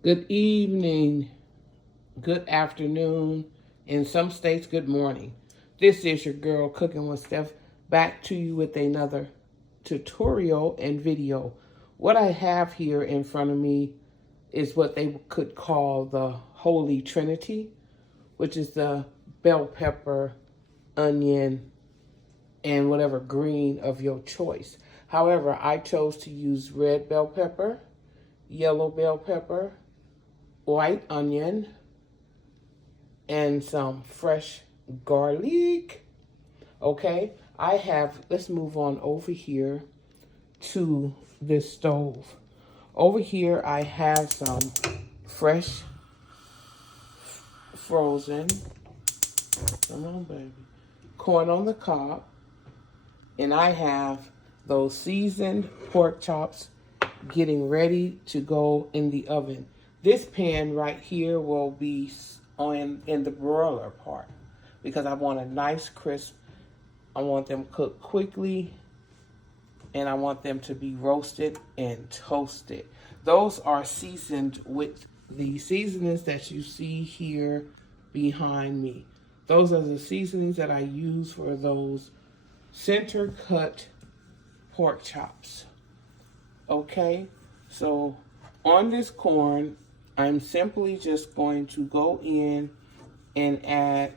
Good evening, good afternoon, in some states, good morning. This is your girl Cooking with Steph, back to you with another tutorial and video. What I have here in front of me is what they could call the Holy Trinity, which is the bell pepper, onion, and whatever green of your choice. However, I chose to use red bell pepper, yellow bell pepper, white onion, and some fresh garlic. Okay, let's move on over here to this stove. Over here, I have some fresh frozen, come on, baby, corn on the cob, and I have those seasoned pork chops getting ready to go in the oven. This pan right here will be in the broiler part because I want a nice crisp. I want them cooked quickly and I want them to be roasted and toasted. Those are seasoned with the seasonings that you see here behind me. Those are the seasonings that I use for those center cut pork chops. Okay, so on this corn, I'm simply just going to go in and add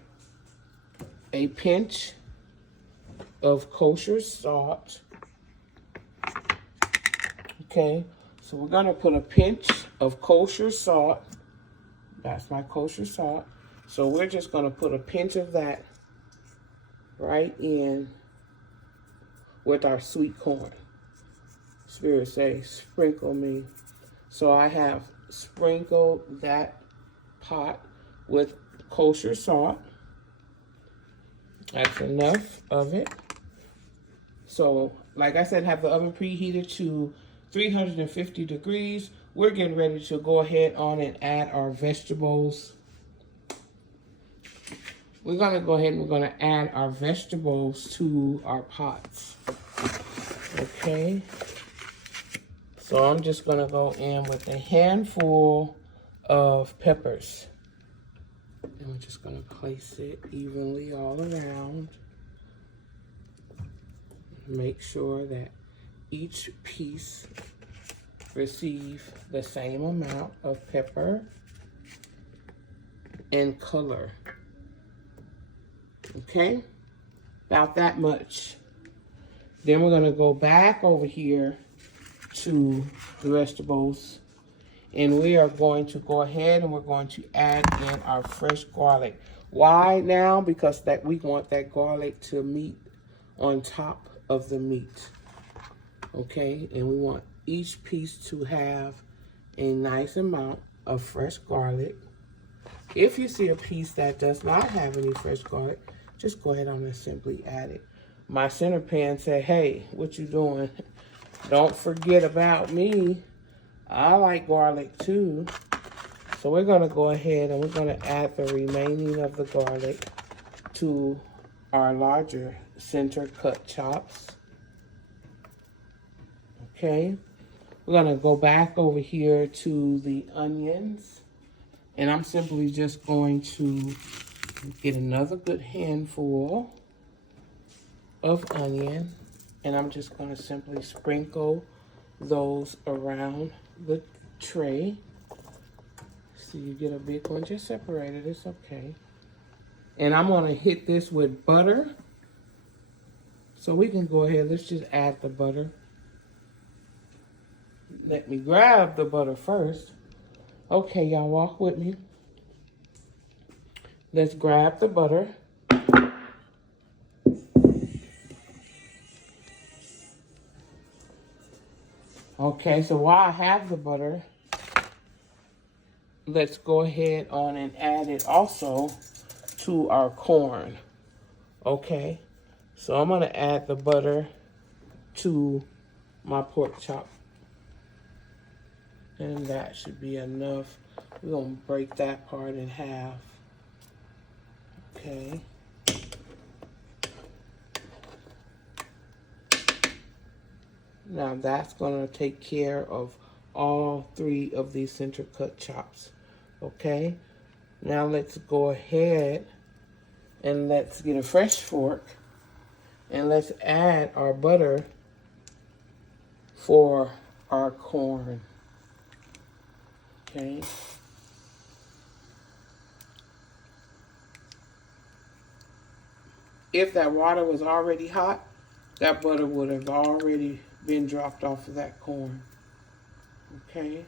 a pinch of kosher salt. Okay, so we're gonna put a pinch of kosher salt. That's my kosher salt. So we're just gonna put a pinch of that right in with our sweet corn. Spirit say, sprinkle me. So I have sprinkled that pot with kosher salt. That's enough of it. So, like I said, have the oven preheated to 350 degrees. We're getting ready to go ahead on and add our vegetables. We're gonna go ahead and we're gonna add our vegetables to our pots. Okay. So I'm just gonna go in with a handful of peppers. And we're just gonna place it evenly all around. Make sure that each piece receive the same amount of pepper and color. Okay, about that much. Then we're gonna go back over here to the vegetables and we are going to go ahead and we're going to add in our fresh garlic. Why now? Because that we want that garlic to meet on top of the meat. Okay, and we want each piece to have a nice amount of fresh garlic. If you see a piece that does not have any fresh garlic, just go ahead on and simply add it. My center pan said, hey, what you doing? Don't forget about me. I like garlic too. So we're gonna go ahead and we're gonna add the remaining of the garlic to our larger center cut chops. Okay, we're gonna go back over here to the onions and I'm simply just going to get another good handful of onion and I'm just gonna simply sprinkle those around the tray. So you get a big one, just separate it, it's okay. And I'm gonna hit this with butter. So we can go ahead, let's just add the butter. Let me grab the butter first. Okay, y'all walk with me. Let's grab the butter. Okay, so while I have the butter, let's go ahead on and add it also to our corn. Okay, so I'm gonna add the butter to my pork chop. And that should be enough. We're gonna break that part in half. Okay. Now that's gonna take care of all 3 of these center cut chops. Okay, now let's go ahead and let's get a fresh fork and let's add our butter for our corn. Okay. If that water was already hot, that butter would have already been dropped off of that corn. Okay.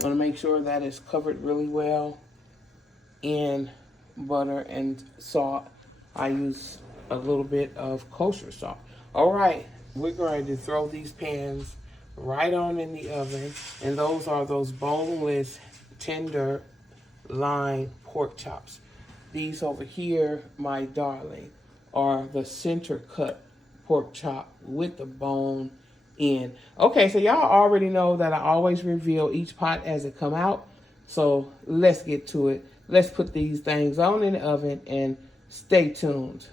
Want to make sure that it's covered really well in butter and salt. I use a little bit of kosher salt. All right, we're going to throw these pans right on in the oven, and those are those boneless, tender line pork chops. These over here, my darling, are the center cut pork chop with the bone in. Okay, so y'all already know that I always reveal each pot as it come out. So let's get to it. Let's put these things on in the oven and stay tuned.